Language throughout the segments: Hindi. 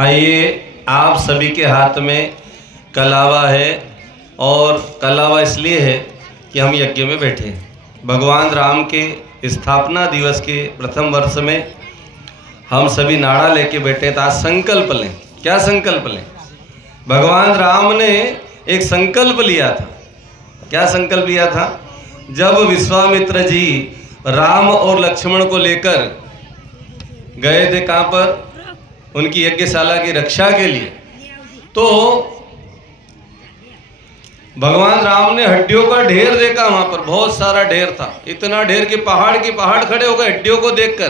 आइए, आप सभी के हाथ में कलावा है और कलावा इसलिए है कि हम यज्ञ में बैठे हैं। भगवान राम के स्थापना दिवस के प्रथम वर्ष में हम सभी नाड़ा लेके बैठे थे। आज संकल्प लें। क्या संकल्प लें? भगवान राम ने एक संकल्प लिया था। क्या संकल्प लिया था? जब विश्वामित्र जी राम और लक्ष्मण को लेकर गए थे, कहाँ पर? उनकी यज्ञशाला की रक्षा के लिए। तो भगवान राम ने हड्डियों का ढेर देखा। वहां पर बहुत सारा ढेर था, इतना ढेर कि पहाड़ के पहाड़ खड़े हो गए हड्डियों को देखकर।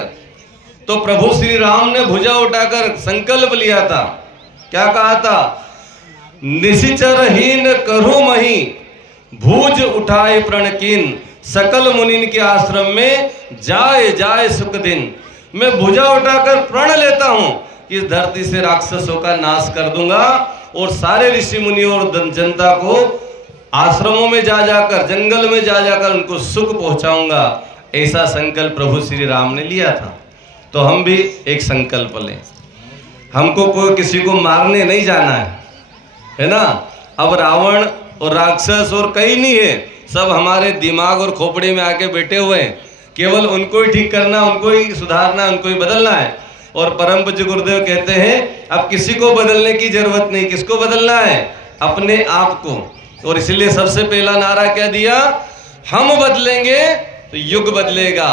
तो प्रभु श्री राम ने भुजा उठाकर संकल्प लिया था। क्या कहा था? निशिचरहीन करहु मही भुज उठाए प्रणकीन, सकल मुनिन के आश्रम में जाए जाए सुख दिन। मैं भुजा उठाकर प्रण लेता हूं, इस धरती से राक्षसों का नाश कर दूंगा और सारे ऋषि मुनियों और जनता को आश्रमों में जा जाकर, जंगल में जा जाकर उनको सुख पहुंचाऊंगा। ऐसा संकल्प प्रभु श्री राम ने लिया था। तो हम भी एक संकल्प लें। हमको कोई किसी को मारने नहीं जाना है ना? अब रावण और राक्षस और कई नहीं है, सब हमारे दिमाग और खोपड़ी में आके बैठे हुए हैं। केवल उनको ही ठीक करना, उनको ही सुधारना, उनको ही बदलना है। और परम पूज्य गुरुदेव कहते हैं अब किसी को बदलने की जरूरत नहीं। किसको बदलना है? अपने आप को। और इसलिए सबसे पहला नारा क्या दिया? हम बदलेंगे तो युग बदलेगा,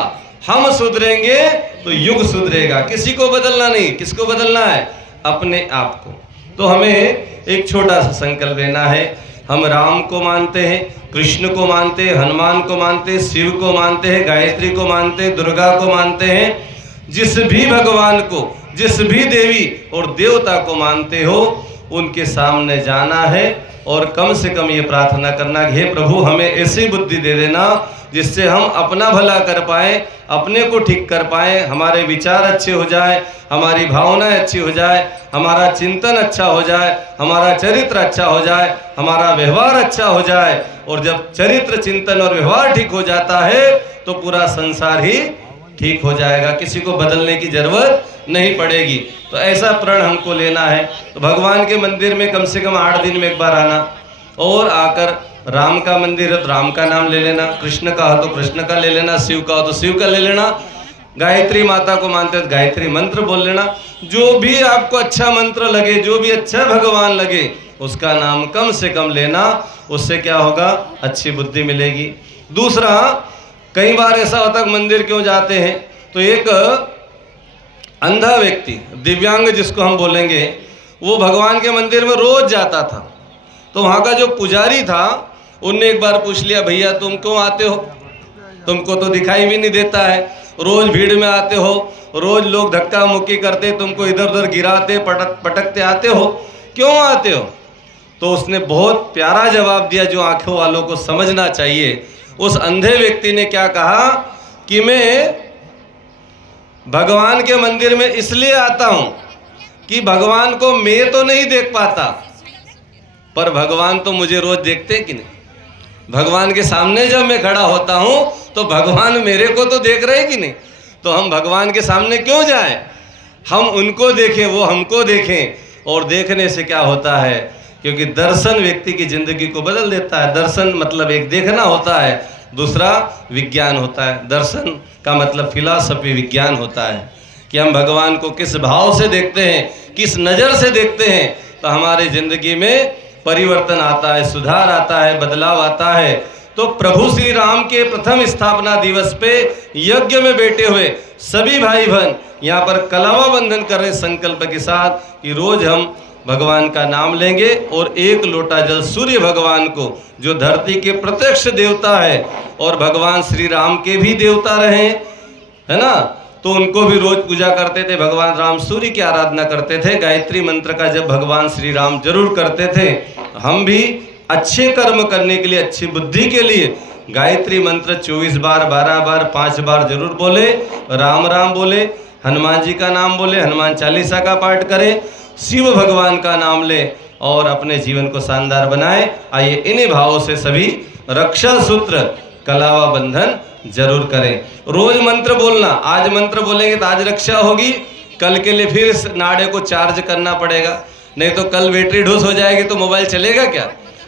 हम सुधरेंगे तो युग सुधरेगा। किसी को बदलना नहीं। किसको बदलना है? अपने आप को। तो हमें एक छोटा सा संकल्प लेना है। हम राम को मानते हैं, कृष्ण को मानते हैं, हनुमान को मानते हैं, शिव को मानते हैं, गायत्री को मानते हैं, दुर्गा को मानते हैं। जिस भी भगवान को, जिस भी देवी और देवता को मानते हो, उनके सामने जाना है और कम से कम ये प्रार्थना करना कि हे प्रभु हमें ऐसी बुद्धि दे देना जिससे हम अपना भला कर पाए, अपने को ठीक कर पाए, हमारे विचार अच्छे हो जाए, हमारी भावनाएं अच्छी हो जाए, हमारा चिंतन अच्छा हो जाए, हमारा चरित्र अच्छा हो जाए, हमारा व्यवहार अच्छा हो जाए। और जब चरित्र, चिंतन और व्यवहार ठीक हो जाता है तो पूरा संसार ही ठीक हो जाएगा। किसी को बदलने की जरूरत नहीं पड़ेगी। तो ऐसा प्रण हमको लेना है। तो भगवान के मंदिर में कम से कम 8 दिन में एक बार आना और आकर राम का मंदिर है तो राम का नाम ले लेना, कृष्ण का हो तो कृष्ण का ले लेना, शिव का हो तो शिव का ले लेना, गायत्री माता को मानते हैं तो गायत्री मंत्र बोल लेना। जो भी आपको अच्छा मंत्र लगे, जो भी अच्छा भगवान लगे, उसका नाम कम से कम लेना। उससे क्या होगा? अच्छी बुद्धि मिलेगी। दूसरा, कई बार ऐसा होता है मंदिर क्यों जाते हैं तो एक अंधा व्यक्ति, दिव्यांग जिसको हम बोलेंगे, वो भगवान के मंदिर में रोज जाता था। तो वहाँ का जो पुजारी था उनने एक बार पूछ लिया, भैया तुम क्यों आते हो? तुमको तो दिखाई भी नहीं देता है, रोज भीड़ में आते हो, रोज लोग धक्का मुक्की करते, तुमको इधर उधर गिराते पटकते आते हो, क्यों आते हो? तो उसने बहुत प्यारा जवाब दिया जो आंखों वालों को समझना चाहिए। उस अंधे व्यक्ति ने क्या कहा कि मैं भगवान के मंदिर में इसलिए आता हूं कि भगवान को मैं तो नहीं देख पाता, पर भगवान तो मुझे रोज देखते हैं कि नहीं। भगवान के सामने जब मैं खड़ा होता हूं तो भगवान मेरे को तो देख रहे कि नहीं। तो हम भगवान के सामने क्यों जाएं? हम उनको देखें, वो हमको देखें। और देखने से क्या होता है? क्योंकि दर्शन व्यक्ति की जिंदगी को बदल देता है। दर्शन मतलब एक देखना होता है, दूसरा विज्ञान होता है। दर्शन का मतलब फिलॉसफी, विज्ञान होता है कि हम भगवान को किस भाव से देखते हैं, किस नज़र से देखते हैं। तो हमारे जिंदगी में परिवर्तन आता है, सुधार आता है, बदलाव आता है। तो प्रभु श्री राम के प्रथम स्थापना दिवस पे यज्ञ में बैठे हुए सभी भाई बहन यहाँ पर कलावा बंधन कर रहे संकल्प के साथ कि रोज हम भगवान का नाम लेंगे और एक लोटा जल सूर्य भगवान को, जो धरती के प्रत्यक्ष देवता है और भगवान श्री राम के भी देवता रहे, है ना, तो उनको भी रोज पूजा करते थे। भगवान राम सूर्य की आराधना करते थे। गायत्री मंत्र का जब भगवान श्री राम जरूर करते थे। हम भी अच्छे कर्म करने के लिए, अच्छी बुद्धि के लिए गायत्री मंत्र 24 बार, 12 बार, 5 बार जरूर बोले, राम राम बोले, हनुमान जी का नाम बोले, हनुमान चालीसा का पाठ करें, शिव भगवान का नाम ले और अपने जीवन को शानदार बनाए। आइए इन्हीं भावों से सभी रक्षा सूत्र कलावा बंधन जरूर करें। रोज मंत्र बोलना। आज मंत्र बोलेंगे तो आज रक्षा होगी, कल के लिए फिर इस नाड़े को चार्ज करना पड़ेगा, नहीं तो कल बैटरी ढूस हो जाएगी तो मोबाइल चलेगा क्या।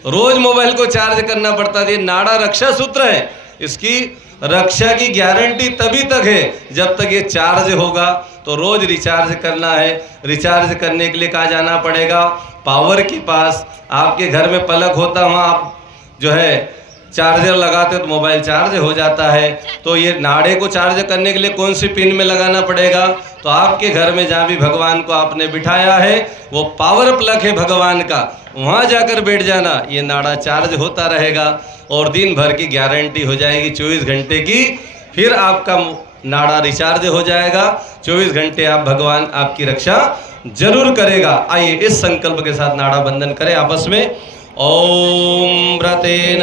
रोज मोबाइल को चार्ज करना पड़ता है। ये नाड़ा रक्षा सूत्र है, इसकी रक्षा की गारंटी तभी तक है जब तक ये चार्ज होगा। तो रोज रिचार्ज करना है। रिचार्ज करने के लिए कहाँ जाना पड़ेगा, पावर के पास। आपके घर में प्लग होता, वहाँ आप जो है चार्जर लगाते हो तो मोबाइल चार्ज हो जाता है। तो ये नाड़े को चार्ज करने के लिए कौन सी पिन में लगाना पड़ेगा, तो आपके घर में जहाँ भी भगवान को आपने बिठाया है वो पावर प्लग है भगवान का, वहाँ जाकर बैठ जाना, ये नाड़ा चार्ज होता रहेगा और दिन भर की गारंटी हो जाएगी 24 घंटे की। फिर आपका नाड़ा रिचार्ज हो जाएगा, 24 घंटे आप भगवान आपकी रक्षा जरूर करेगा। आइए इस संकल्प के साथ नाड़ा बंधन करें आपस में। ओम व्रतेन